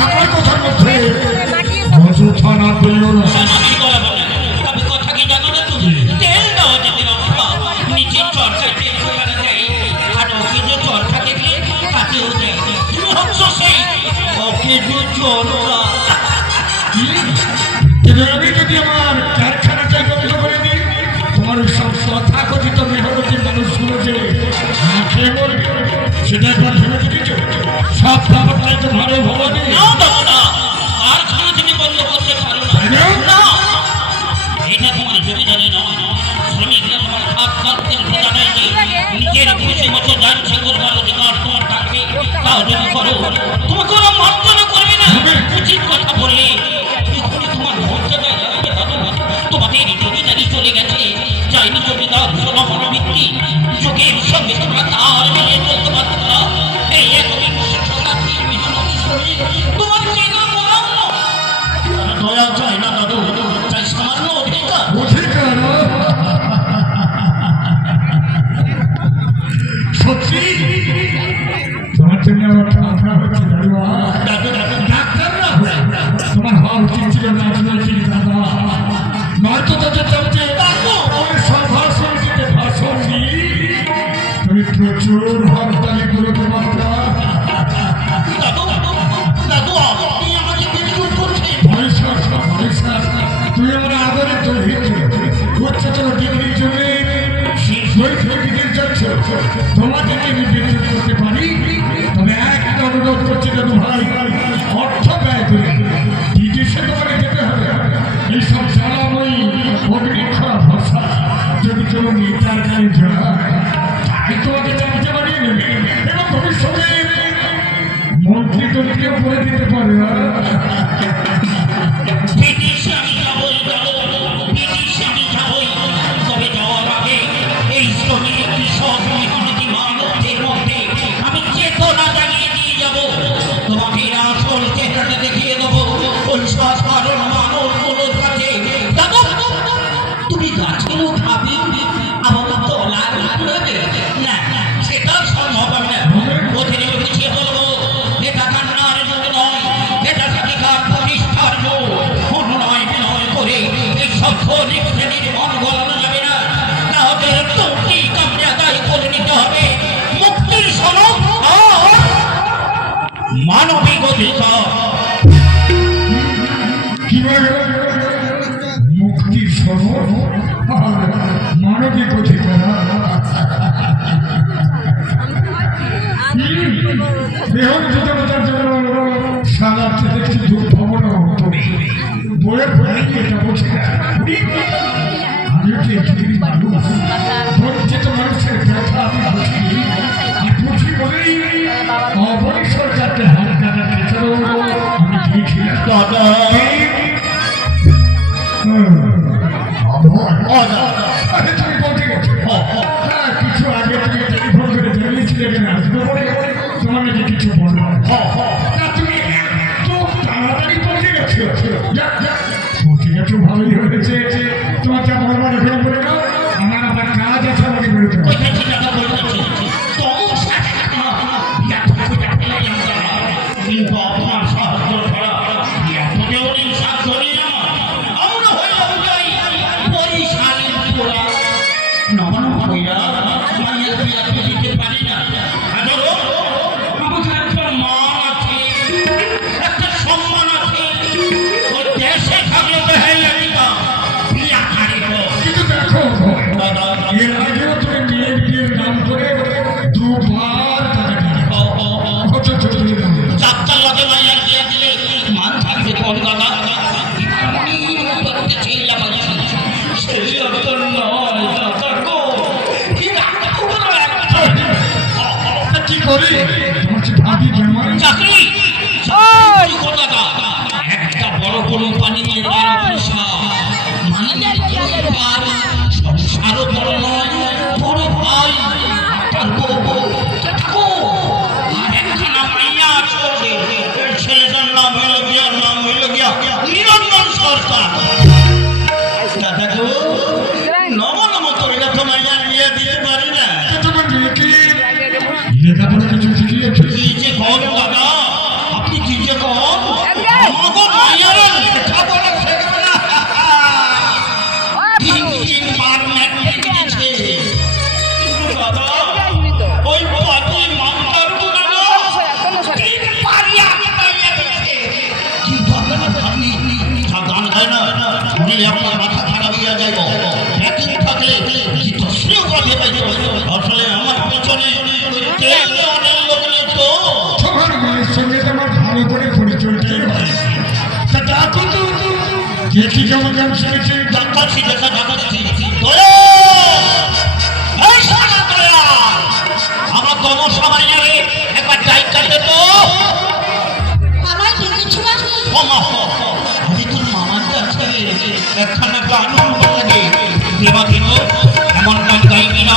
আমার কথার মধ্যে অযথা না করল না আমি যদি আমার কারখানাটা বন্ধ করে দিই তোমার সব তথাকথিত মেহনতির মানুষগুলো যে খেয়ে সেটা একবার ভেবে দিচ্ছ সব ব্যাপারটাই তো ভালো ভবানী তোমাকে ওরা মনে করবে না। হ্যাঁ। উচিত কথা কে কি কেমন গান শুনেছেন ডাকাতি দেখা ডাকাতি আমরা তম সবাই যাবে একবার টাইট কাটবে তো। আমি তোর মামার কাছে একখানা গান লাগে। দেবা দেব এমন গান গাইবি না।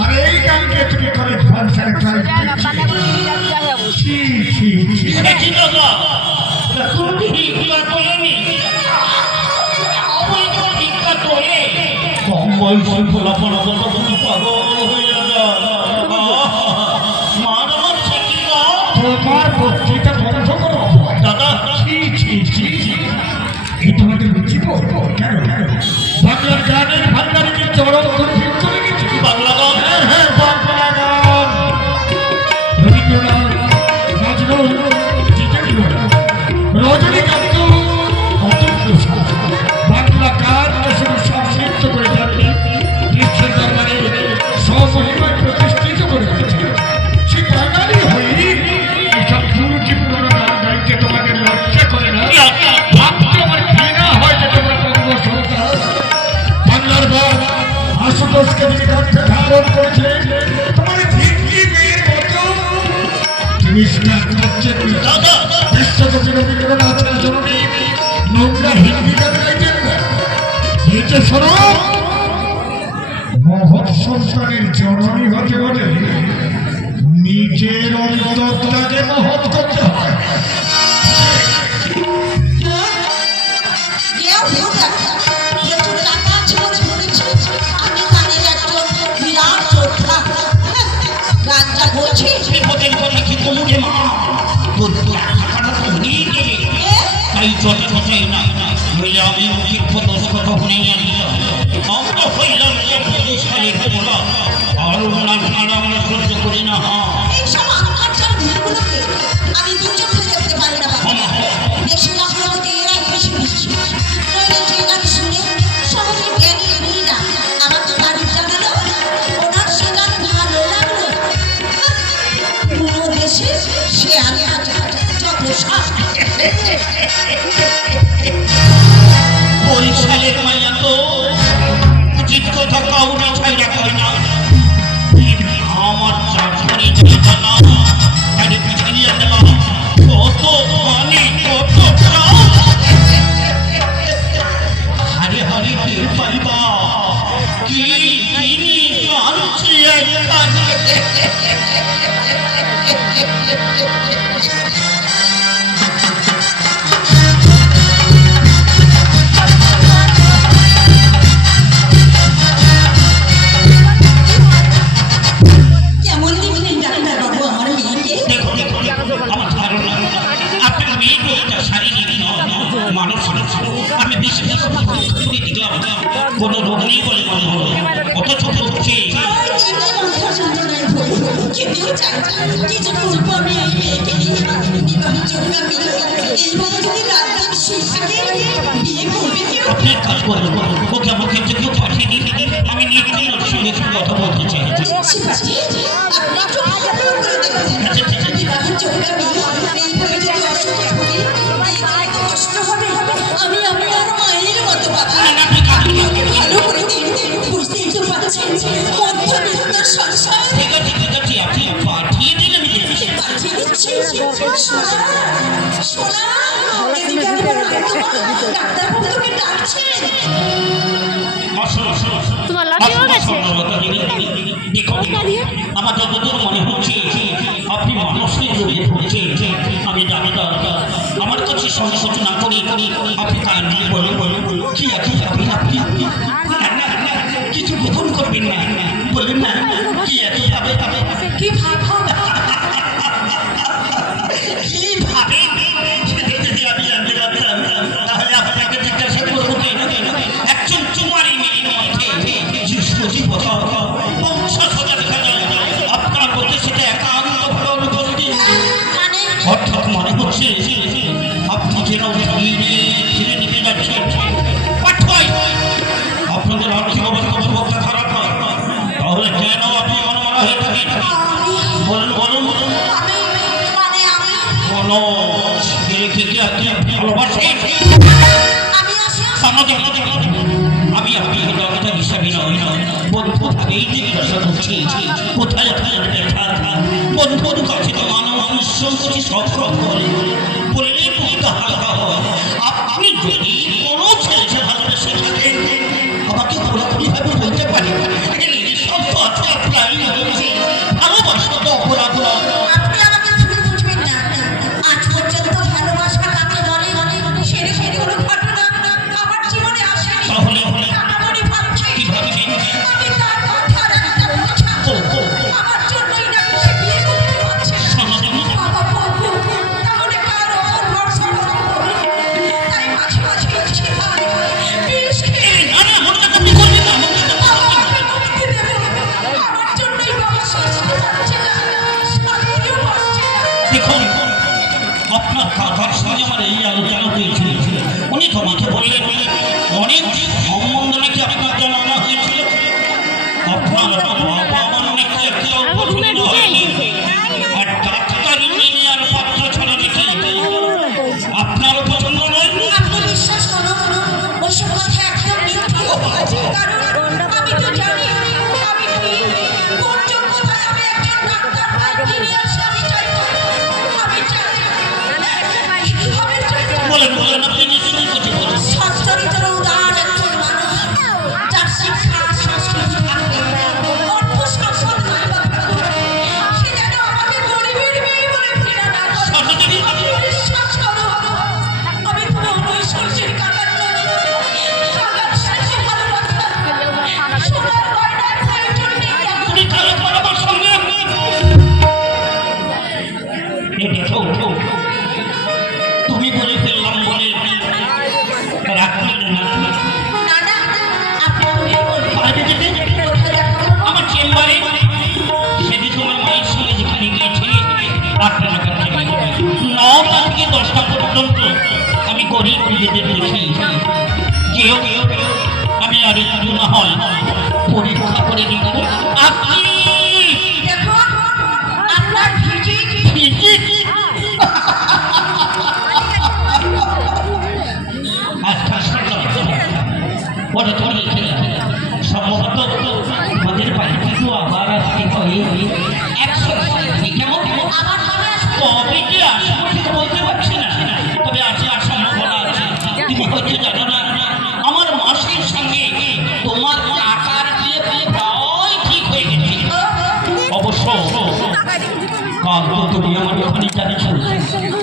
আর এই গানকে তুমি করে ফাংশনে খাই ছি ছি ছি কি দাদা কোন ফলাফল ফোন করেছিলেন হিন্দি গান গাইতেন নিচে সরো মহৎ সংসারের জননী হতে হলে নিজের অন্তরটাকে মহৎ করতে হয় মুখে মার তোর টাকাটা তো নিয়ে গেলে তাই চলে বসে না মরিয়া আমি মুখের প্রদোষ কত নিয়ে হইলাম যে সহ্য করি না হ্যাঁ Yes. আমি বিশ্বাস করে দিলাম কোন রোগী বলে মনে হলো। অথচ করছি কাজ করব ওকে আমাকে যদি পাঠিয়ে দিতে আমি নিজেই ওর তোমার লাঠি হয়ে আমার যতদূর মনে হচ্ছে, আপনি মানুষকে জড়িয়ে ধরছে আমি জানি আমার কাছে সমালোচনা করি আপনি তার নিয়ে বলে বলে কি আপনি আপনি কিছু গ্রহণ করবেন না। আমি আপনি ডক্টর হিসাবে নয় বন্ধু ভাবেই জিজ্ঞাসা করছি কোথায় কোথায় বন্ধুর কাছে তো মানুষ সব রকম দশটা পর্যন্ত আমি গরিব নিজেদের দেখি যেও আমি আর একটু না হয় পরীক্ষা করে দেখব আপনি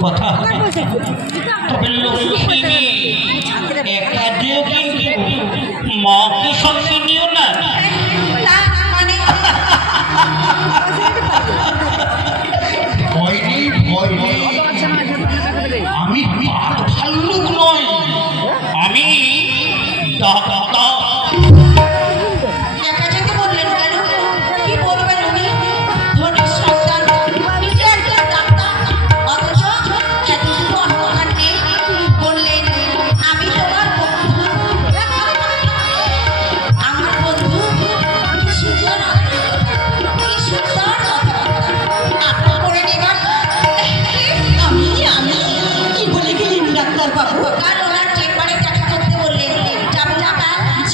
What?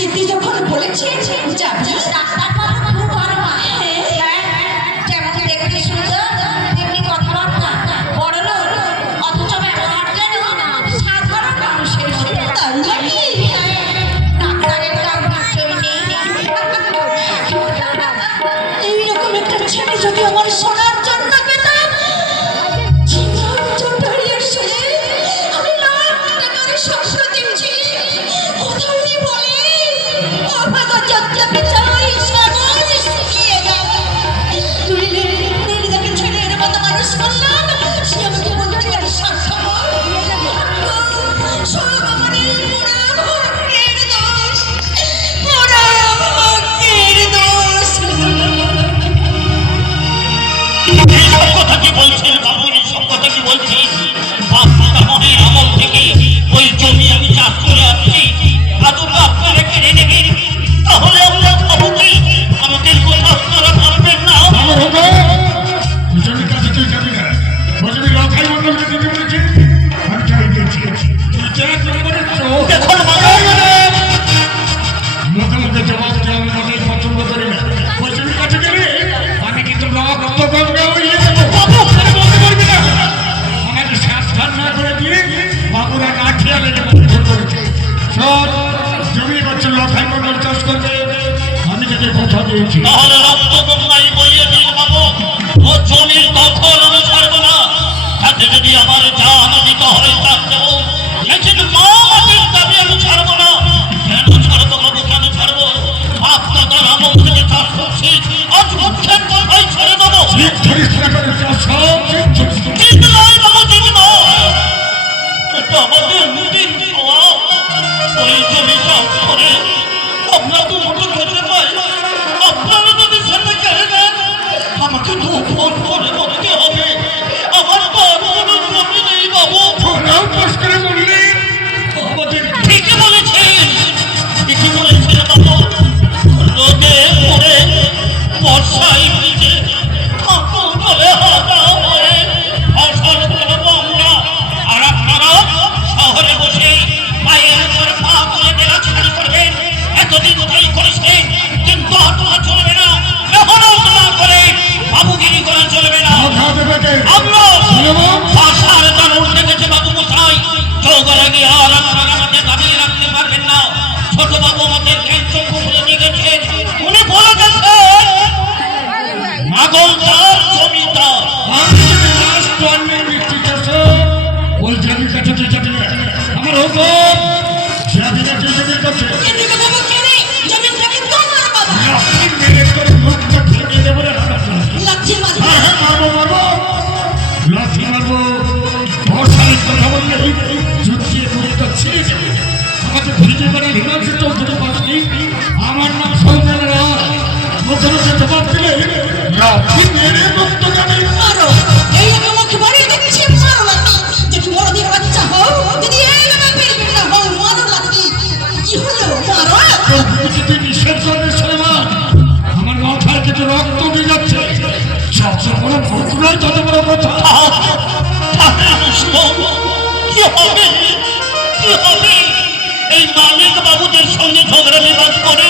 সিদ্ধি যখন বলেছে ডাক্তার লাঠি মেরে মুক্ত করে মারো। এই আমাকে মারিয়ে দিচ্ছে মারো লাঠি দেখি মরদের বাচ্চা হও না পেলবে না হও মারো লাঠি কি? হলো? মারো? যদি বিসর্জনের আমার মাথার কিছু রক্ত উঠে যাচ্ছে। সবচেয়ে বড় ভোট নয় তত বড় কথা। কি হবে? এই মালিক বাবুদের সঙ্গে ঝগড়া বিবাদ করে